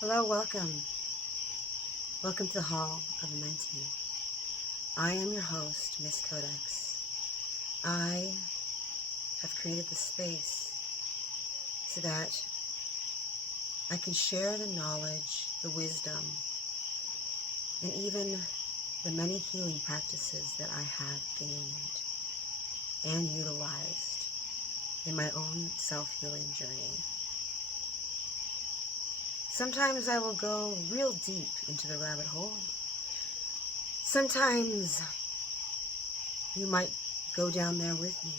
Hello, welcome. Welcome to the Hall of the Mentee. I am your host, Miss Codex. I have created the space so that I can share the knowledge, the wisdom, and even the many healing practices that I have gained and utilized in my own self-healing journey. Sometimes I will go real deep into the rabbit hole. Sometimes you might go down there with me.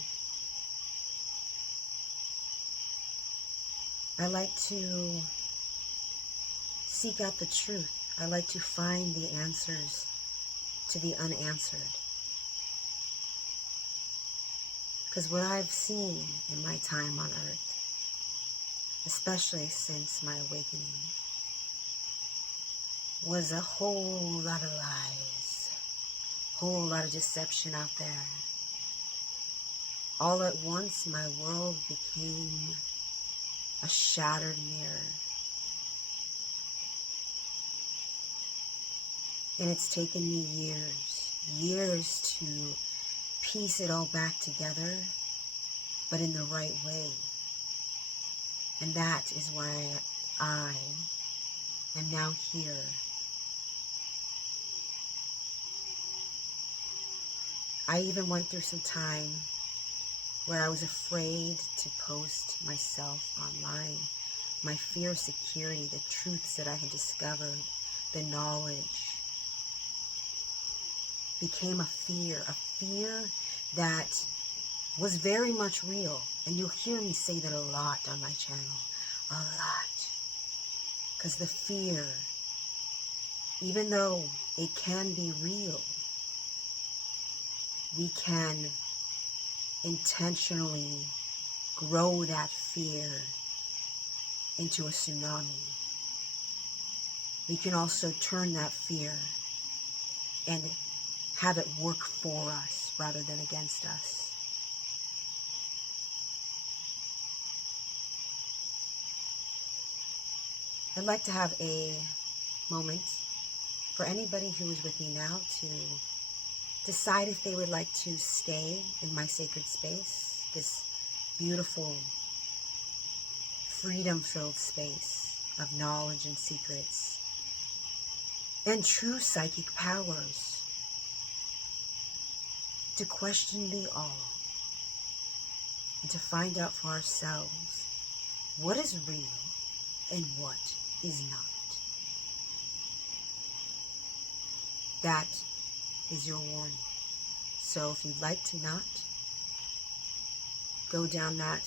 I like to seek out the truth. I like to find the answers to the unanswered. Because what I've seen in my time on Earth, especially since my awakening, was a whole lot of lies, whole lot of deception out there. All at once, my world became a shattered mirror. And it's taken me years to piece it all back together, but in the right way. And that is why I am now here. I even went through some time where I was afraid to post myself online. My fear of security, the truths that I had discovered, the knowledge, became a fear that was very much real. And you'll hear me say that a lot on my channel, a lot. Because the fear, even though it can be real, we can intentionally grow that fear into a tsunami. We can also turn that fear and have it work for us rather than against us. I'd like to have a moment for anybody who is with me now to decide if they would like to stay in my sacred space, this beautiful, freedom-filled space of knowledge and secrets and true psychic powers, to question the all and to find out for ourselves what is real and what is not. That is your warning. So if you'd like to not go down that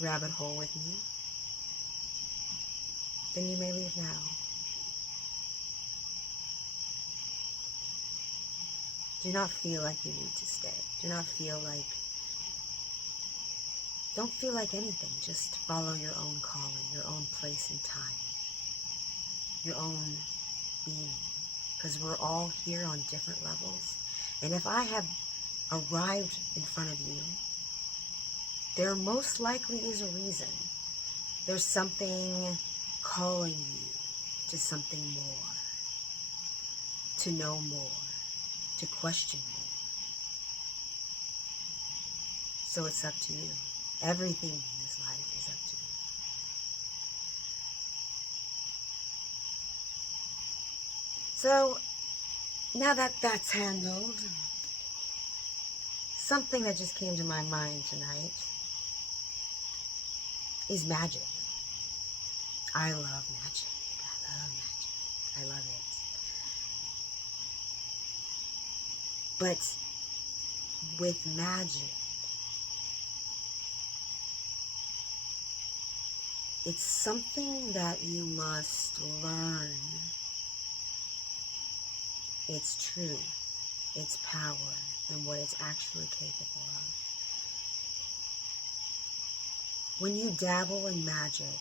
rabbit hole with me, then you may leave now. Do not feel like you need to stay. Don't feel like anything. Just follow your own calling, your own place and time, your own being. Because we're all here on different levels. And if I have arrived in front of you, there most likely is a reason. There's something calling you to something more, to know more, to question more. So it's up to you. Everything in this life is up to you. So, now that that's handled, something that just came to my mind tonight is magic. I love magic. I love it. But with magic, it's something that you must learn its truth, its power, and what it's actually capable of. When you dabble in magic,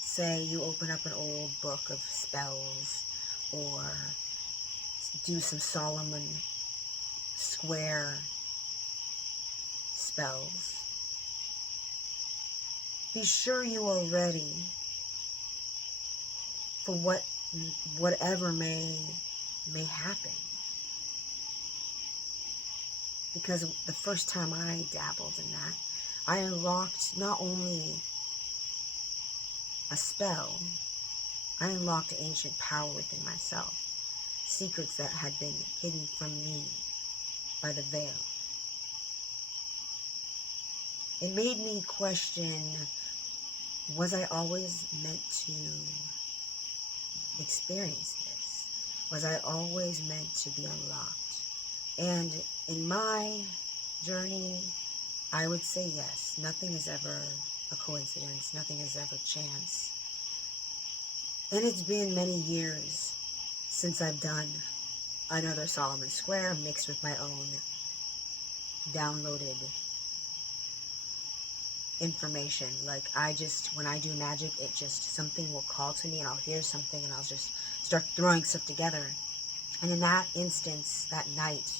say you open up an old book of spells or do some Solomon square spells, be sure you are ready for whatever may happen. Because the first time I dabbled in that, I unlocked not only a spell, I unlocked ancient power within myself, secrets that had been hidden from me by the veil. It made me question, was I always meant to experience this? Was I always meant to be unlocked? And in my journey, I would say yes. Nothing is ever a coincidence. Nothing is ever chance. And it's been many years since I've done another Solomon Square mixed with my own downloaded information. Like, when I do magic, something will call to me and I'll hear something and I'll just start throwing stuff together. And in that instance, that night,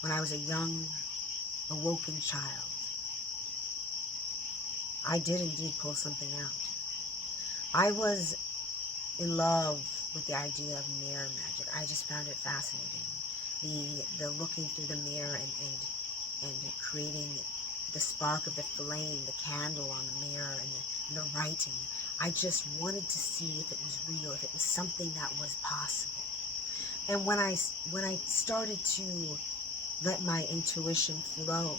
when I was a young, awoken child, I did indeed pull something out. I was in love with the idea of mirror magic. I just found it fascinating. The looking through the mirror and creating the spark of the flame, the candle on the mirror, and the writing. I just wanted to see if it was real, if it was something that was possible. And when I started to let my intuition flow,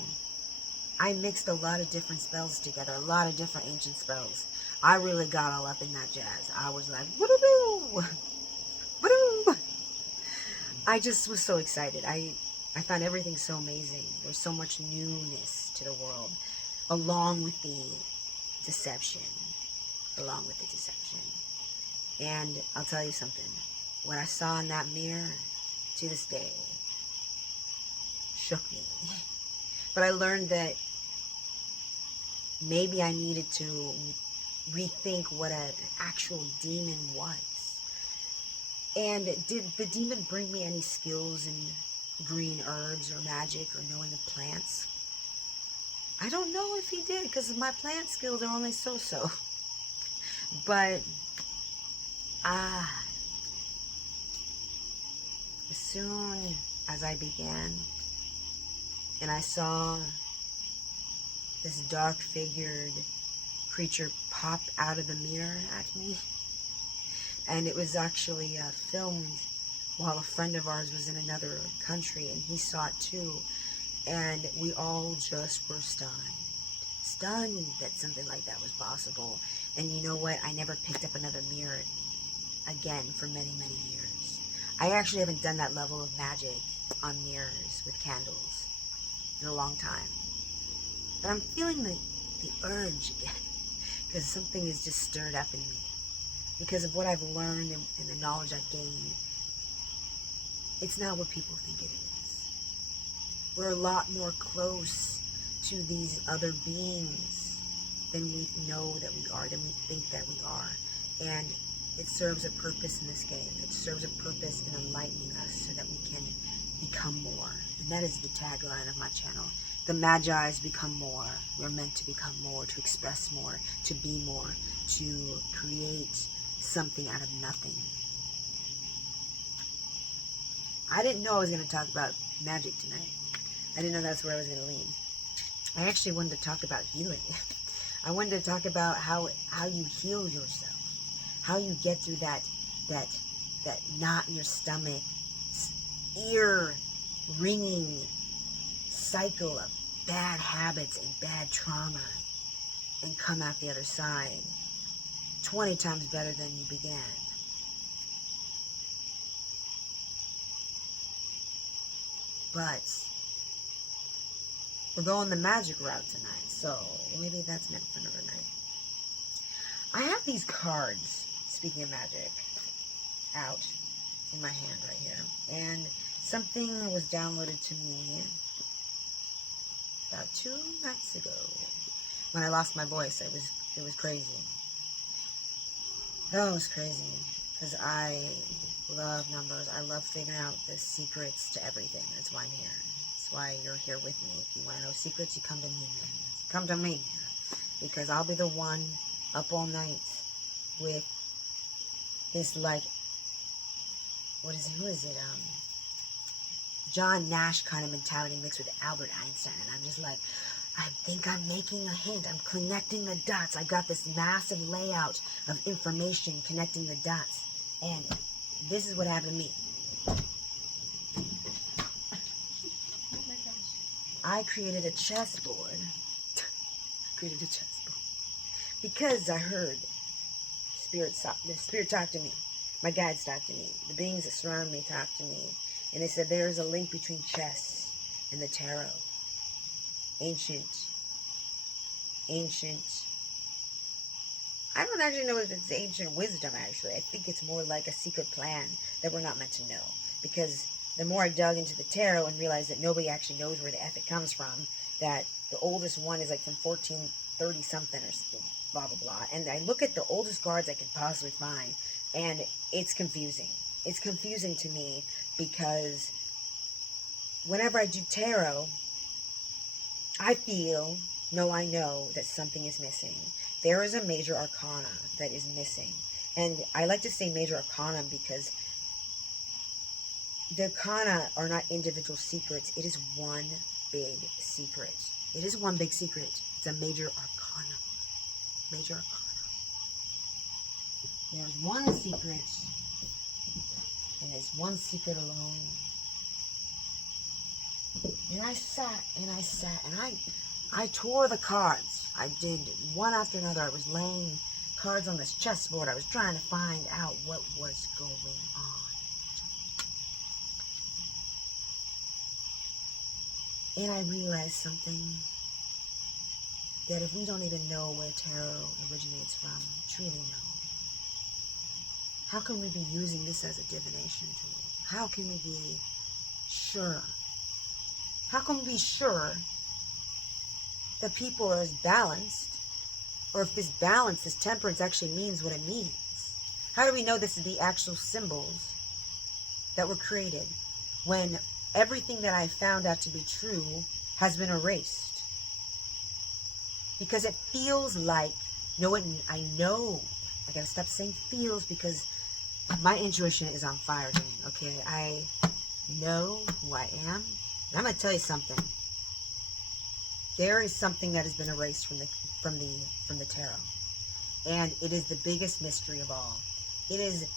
I mixed a lot of different spells together, a lot of different ancient spells. I really got all up in that jazz. I was like, woo-doo-doo, woo-doo. I just was so excited. I found everything so amazing. There was so much newness to the world, along with the deception. And I'll tell you something. What I saw in that mirror, to this day, shook me. But I learned that maybe I needed to rethink what an actual demon was. And did the demon bring me any skills in green herbs or magic or knowing of plants? I don't know if he did, because my plant skills are only so-so. But, as soon as I began, and I saw this dark-figured creature pop out of the mirror at me, and it was actually filmed while a friend of ours was in another country, and he saw it too, and we all just were stunned that something like that was possible. And you know what? I never picked up another mirror again for many, many years. I actually haven't done that level of magic on mirrors with candles in a long time. But I'm feeling the urge again, because something is just stirred up in me. Because of what I've learned and the knowledge I've gained, it's not what people think it is. We're a lot more close to these other beings than we know that we are, than we think that we are. And it serves a purpose in this game. It serves a purpose in enlightening us so that we can become more. And that is the tagline of my channel. The Magi's become more. We're meant to become more, to express more, to be more, to create something out of nothing. I didn't know I was going to talk about magic tonight. I didn't know that's where I was going to lean. I actually wanted to talk about healing. I wanted to talk about how you heal yourself, how you get through that knot in your stomach, ear-ringing cycle of bad habits and bad trauma, and come out the other side 20 times better than you began. But we're going the magic route tonight, so maybe that's meant for another night. I have these cards, speaking of magic, out in my hand right here. And something was downloaded to me about 2 nights ago. When I lost my voice, it was crazy. Oh, it was crazy. Because I love numbers. I love figuring out the secrets to everything. That's why I'm here. That's why you're here with me. If you want to know secrets, you come to me, man. Come to me. Because I'll be the one up all night with this like, who is it? John Nash kind of mentality mixed with Albert Einstein. And I'm just like, I think I'm making a hint. I'm connecting the dots. I got this massive layout of information connecting the dots. And this is what happened to me. Oh my gosh. I created a chessboard. Because I heard the spirit talk to me. My guides talk to me. The beings that surround me talk to me. And they said there's a link between chess and the tarot. Ancient. I don't actually know if it's ancient wisdom, actually. I think it's more like a secret plan that we're not meant to know. Because the more I dug into the tarot and realized that nobody actually knows where the F it comes from, that the oldest one is like from 1430 something or blah, blah, blah. And I look at the oldest cards I can possibly find, and it's confusing. It's confusing to me because whenever I do tarot, I know that something is missing. There is a major arcana that is missing. And I like to say major arcana because the arcana are not individual secrets. It is one big secret. It is one big secret. It's a major arcana. Major arcana. There's one secret, and it's one secret alone. And I sat, and I tore the cards. I did one after another. I was laying cards on this chessboard. I was trying to find out what was going on. And I realized something, that if we don't even know where tarot originates from, truly know, how can we be using this as a divination tool? How can we be sure? How can we be sure that people are as balanced, or if this balance, this temperance actually means what it means? How do we know this is the actual symbols that were created when everything that I found out to be true has been erased? Because it feels like, I know, I gotta stop saying feels because my intuition is on fire, Dan, okay? I know who I am. And I'm gonna tell you something. There is something that has been erased from the tarot. And it is the biggest mystery of all. It is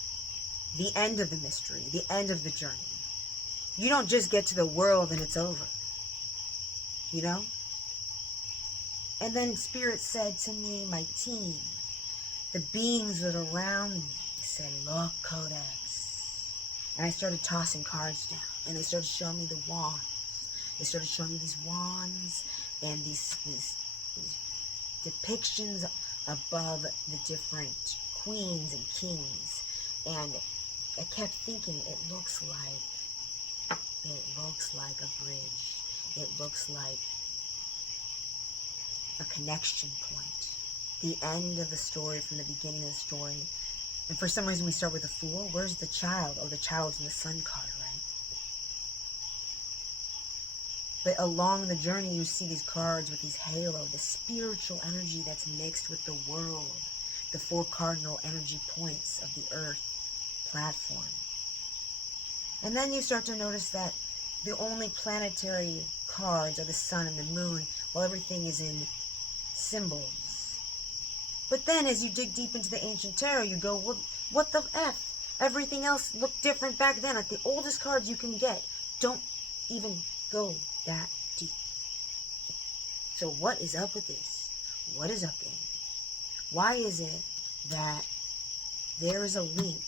the end of the mystery, the end of the journey. You don't just get to the world and it's over. You know? And then Spirit said to me, my team, the beings that are around me, said, look, Codex. And I started tossing cards down. And they started showing me the wands. They started showing me these wands and these depictions above the different queens and kings. And I kept thinking, it looks like a bridge. It looks like a connection point. The end of the story from the beginning of the story. And for some reason we start with the Fool. Where's the child? Oh, the child's in the Sun card, right? But along the journey you see these cards with these halo, the spiritual energy that's mixed with the world, the 4 cardinal energy points of the earth platform. And then you start to notice that the only planetary cards are the sun and the moon, while everything is in symbols. But then as you dig deep into the ancient tarot, you go, well, what the F? Everything else looked different back then. Like the oldest cards you can get don't even go that deep. So what is up with this? What is up, gang? Why is it that there is a link,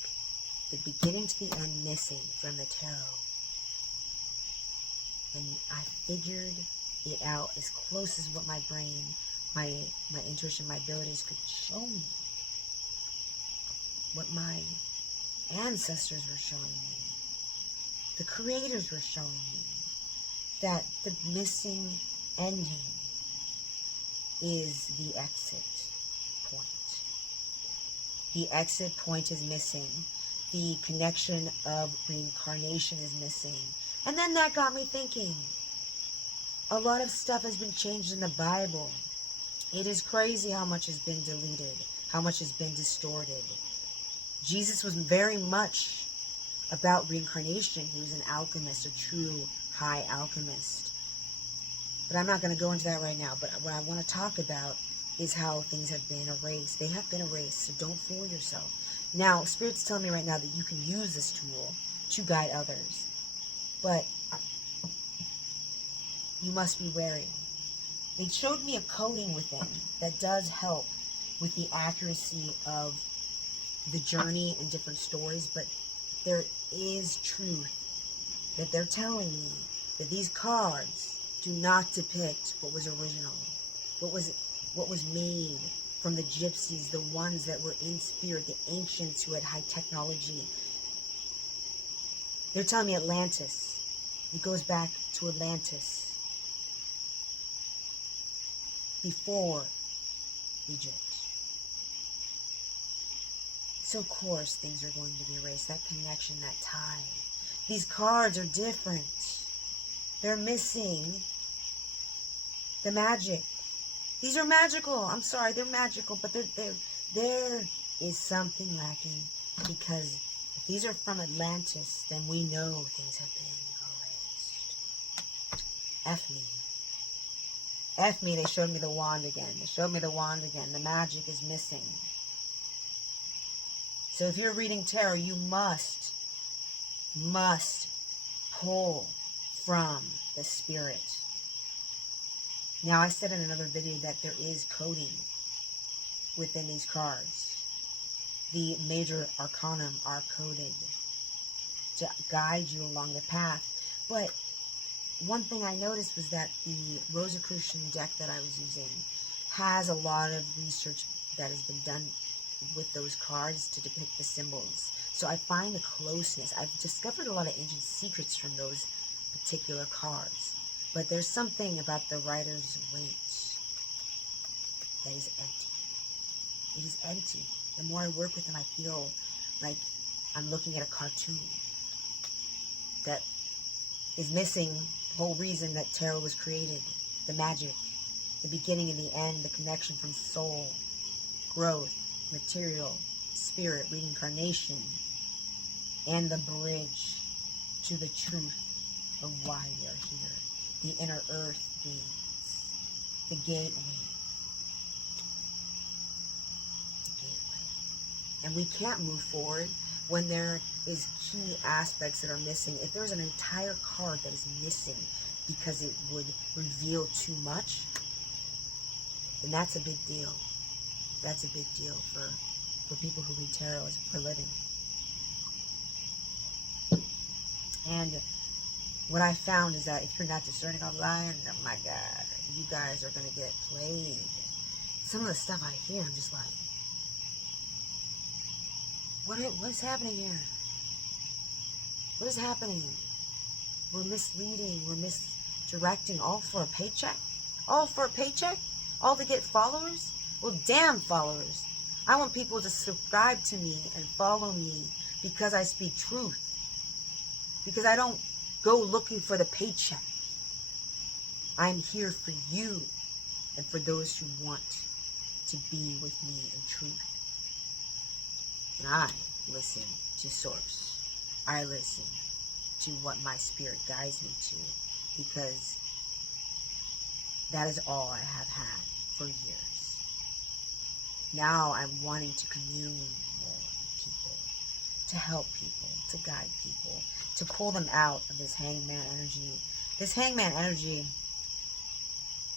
the beginning to the end, missing from the tarot? And I figured it out as close as what my brain, my intuition, my abilities could show me. What my ancestors were showing me. The creators were showing me. That the missing ending is the exit point. The exit point is missing. The connection of reincarnation is missing. And then that got me thinking. A lot of stuff has been changed in the Bible. It is crazy how much has been deleted, how much has been distorted. Jesus was very much about reincarnation. He was an alchemist, a true high alchemist. But I'm not going to go into that right now. But what I want to talk about is how things have been erased. They have been erased, so don't fool yourself. Now, Spirit's telling me right now that you can use this tool to guide others. But you must be wary. They showed me a coding within that does help with the accuracy of the journey and different stories, but there is truth that they're telling me that these cards do not depict what was original, what was made from the gypsies, the ones that were in spirit, the ancients who had high technology. They're telling me Atlantis. It goes back to Atlantis before Egypt. So of course things are going to be erased. That connection, that tie. These cards are different. They're missing the magic. These are magical. I'm sorry, they're magical, but there is something lacking, because if these are from Atlantis, then we know things have been erased. F me. F me, they showed me the wand again. They showed me the wand again. The magic is missing. So if you're reading tarot, you must pull from the spirit. Now, I said in another video that there is coding within these cards. The major arcanum are coded to guide you along the path. But one thing I noticed was that the Rosicrucian deck that I was using has a lot of research that has been done with those cards to depict the symbols. So I find a closeness. I've discovered a lot of ancient secrets from those particular cards. But there's something about the Rider's Waite that is empty. It is empty. The more I work with them, I feel like I'm looking at a cartoon that is missing the whole reason that tarot was created. The magic, the beginning and the end, the connection from soul, growth, material, spirit, reincarnation, and the bridge to the truth of why we are here. The inner earth beings, the gateway. The gateway. And we can't move forward when there is key aspects that are missing. If there's an entire card that is missing because it would reveal too much, then that's a big deal. That's a big deal for people who read tarot for a living. And what I found is that if you're not discerning online, oh my God, you guys are going to get played. Some of the stuff I hear, I'm just like, what's happening here? What is happening? We're misleading, we're misdirecting, all for a paycheck? All for a paycheck? All to get followers? Well, damn followers. I want people to subscribe to me and follow me because I speak truth. Because I don't go looking for the paycheck. I'm here for you and for those who want to be with me in truth. And I listen to source. I listen to what my spirit guides me to, because that is all I have had for years. Now I'm wanting to commune more with people, to help people, to guide people, to pull them out of this hangman energy. This hangman energy,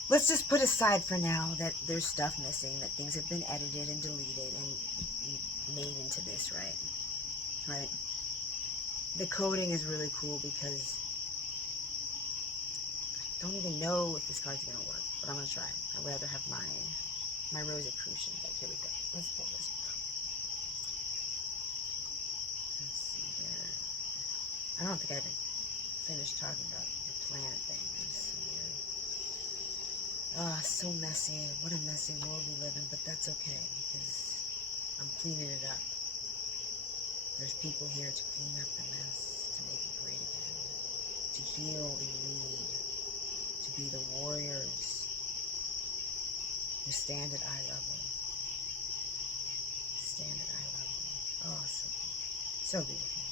let's just put aside for now that there's stuff missing, that things have been edited and deleted and made into this, right? Right? The coding is really cool because I don't even know if this card's going to work, but I'm going to try. I'd rather have my Rosicrucian deck. Here we go. Let's pull this one. Let's see here. I don't think I even finished talking about the planet thing. It's so weird. So messy. What a messy world we live in, but that's okay because I'm cleaning it up. There's people here to clean up the mess, to make it great again, to heal and lead, to be the warriors who stand at eye level. Stand at eye level. Oh, so beautiful.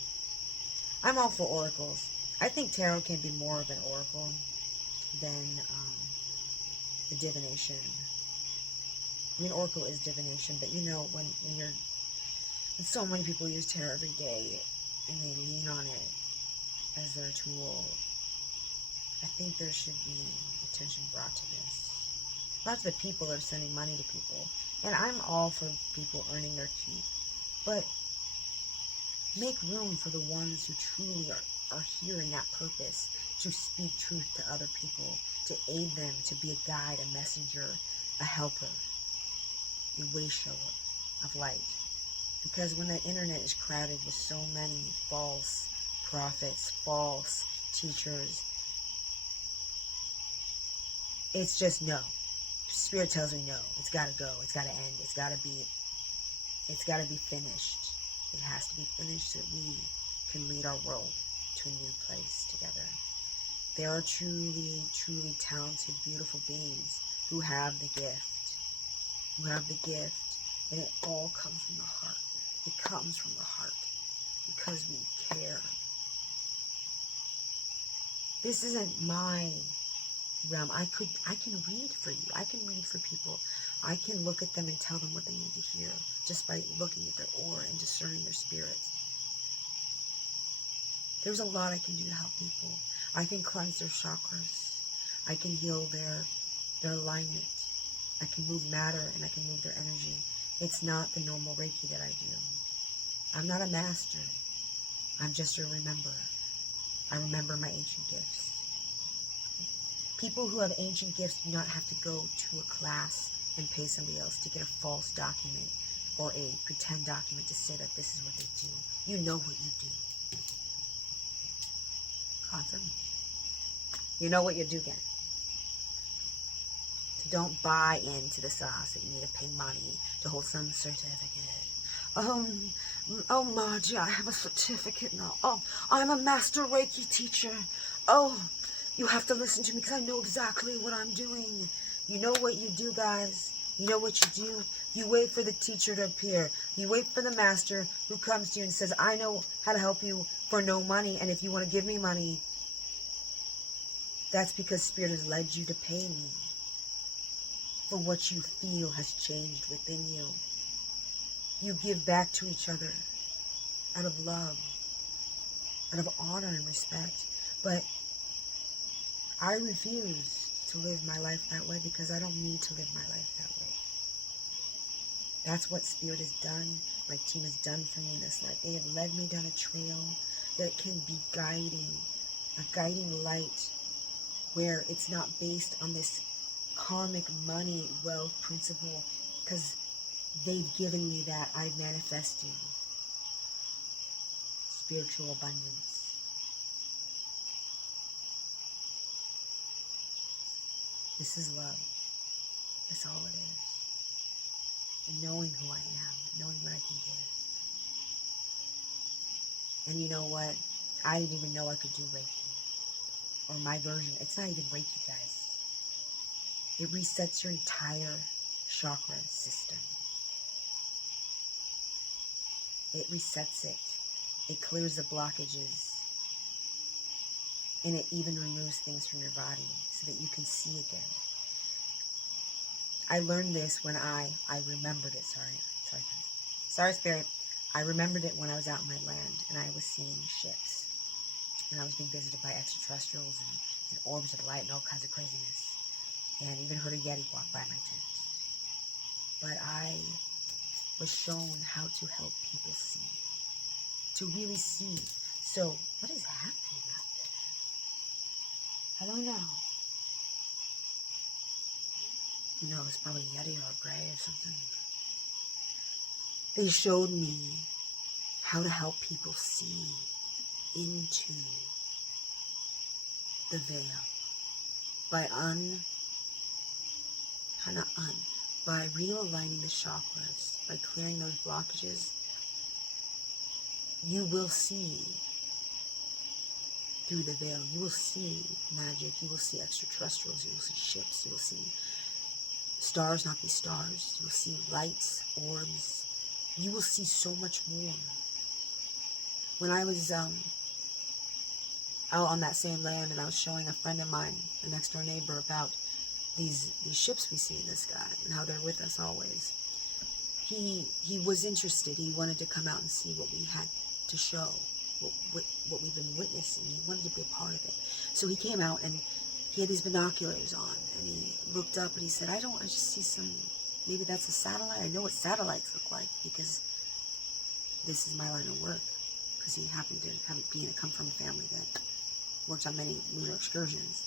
I'm all for oracles. I think tarot can be more of an oracle than the divination. I mean, oracle is divination, but you know, when so many people use tarot every day and they lean on it as their tool, I think there should be attention brought to this. Brought to the people that are sending money to people. And I'm all for people earning their keep. But make room for the ones who truly are here in that purpose, to speak truth to other people, to aid them, to be a guide, a messenger, a helper, a way shower of light. Because when the internet is crowded with so many false prophets, false teachers, it's just no. Spirit tells me no. It's got to go. It's got to end. It's got to be finished. It has to be finished so that we can lead our world to a new place together. There are truly, truly talented, beautiful beings who have the gift. And it all comes from the heart. It comes from the heart because we care. This isn't my realm. I can read for you. I can read for people. I can look at them and tell them what they need to hear just by looking at their aura and discerning their spirit. There's a lot I can do to help people. I can cleanse their chakras. I can heal their alignment. I can move matter and I can move their energy. It's not the normal Reiki that I do. I'm not a master. I'm just a rememberer. I remember my ancient gifts. People who have ancient gifts do not have to go to a class and pay somebody else to get a false document or a pretend document to say that this is what they do. You know what you do. Confirmation. You know what you do, again. So don't buy into the sauce that you need to pay money to hold some certificate. Oh, Margie, I have a certificate now. Oh, I'm a master Reiki teacher. Oh, you have to listen to me because I know exactly what I'm doing. You know what you do, guys. You know what you do? You wait for the teacher to appear. You wait for the master who comes to you and says, I know how to help you for no money. And if you want to give me money, that's because Spirit has led you to pay me for what you feel has changed within you. You give back to each other out of love, out of honor and respect. But I refuse to live my life that way because I don't need to live my life that way. That's what Spirit has done, my team has done for me in this life. They have led me down a trail that can be guiding, a guiding light where it's not based on this karmic money, wealth principle, because they've given me that. I've manifested spiritual abundance. This is love. That's all it is. And knowing who I am, knowing what I can give. And you know what? I didn't even know I could do Reiki. Or my version. It's not even Reiki, guys. It resets your entire chakra system. It resets it. It clears the blockages. And it even removes things from your body so that you can see again. I learned this when I remembered it. Sorry, guys. Sorry, Spirit. I remembered it when I was out in my land and I was seeing ships. And I was being visited by extraterrestrials and orbs of light and all kinds of craziness. And even heard a Yeti walk by my tent. But I was shown how to help people see. To really see. So, what is happening out there? I don't know. Who knows? Probably a Yeti or a Gray or something. They showed me how to help people see into the veil by by realigning the chakras, by clearing those blockages. You will see through the veil. You will see magic. You will see extraterrestrials. You will see ships. You will see stars not be stars. You will see lights, orbs, you will see so much more. When I was out on that same land, and I was showing a friend of mine, a next door neighbor, about these ships we see in the sky and how they're with us always. He was interested. He wanted to come out and see what we had to show, what we've been witnessing. He wanted to be a part of it. So he came out and he had his binoculars on, and he looked up and he said, I just see some, maybe that's a satellite. I know what satellites look like because this is my line of work. Because he happened to come from a family that works on many lunar excursions.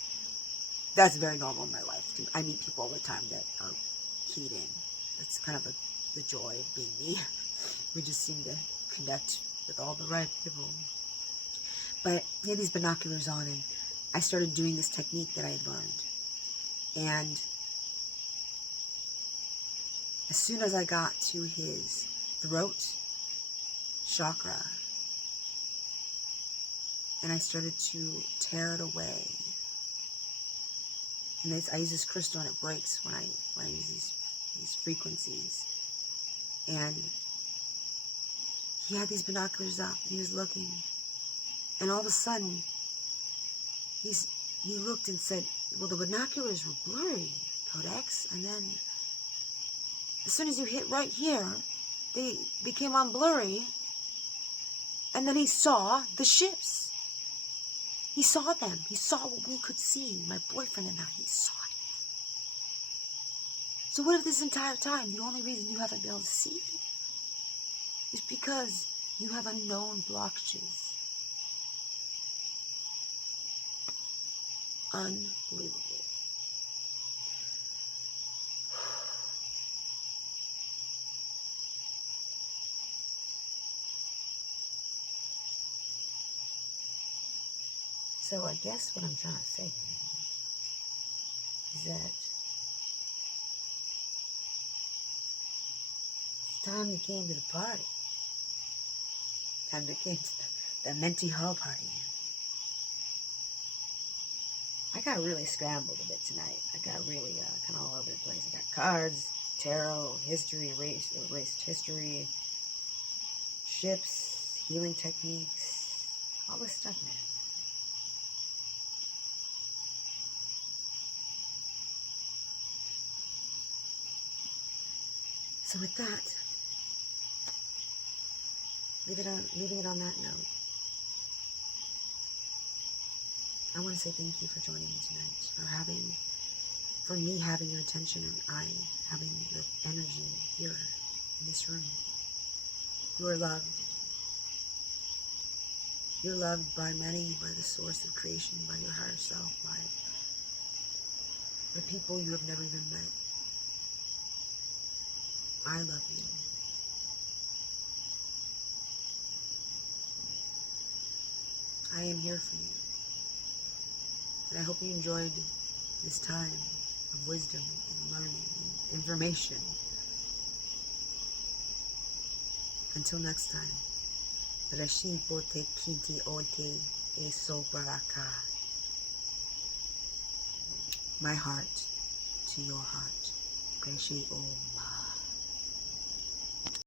That's very normal in my life. I meet people all the time that are keyed in. That's kind of the joy of being me. We just seem to connect with all the right people. But he had these binoculars on, and I started doing this technique that I had learned. And as soon as I got to his throat chakra, and I started to tear it away. And I use this crystal and it breaks when I use these frequencies. And he had these binoculars up and he was looking. And all of a sudden, he looked and said, well, the binoculars were blurry, Codex. And then as soon as you hit right here, they became on blurry. And then he saw the ships. He saw them. He saw what we could see. My boyfriend and I, he saw it. So what if this entire time, the only reason you haven't been able to see it is because you have unknown blockages? Unbelievable. So I guess what I'm trying to say is that it's time you came to the party. Time you came to the Menti Hall party. I got really scrambled a bit tonight. I got really kind of all over the place. I got cards, tarot, history, erased history, ships, healing techniques, all this stuff, man. So with that, leaving it on that note, I want to say thank you for joining me tonight, for me having your attention and I having your energy here in this room. You are loved. You're loved by many, by the source of creation, by your higher self, by people you have never even met. I love you. I am here for you. And I hope you enjoyed this time of wisdom and learning and information. Until next time. Rashi pote kinti ote e so baraka. My heart to your heart. Rashi om.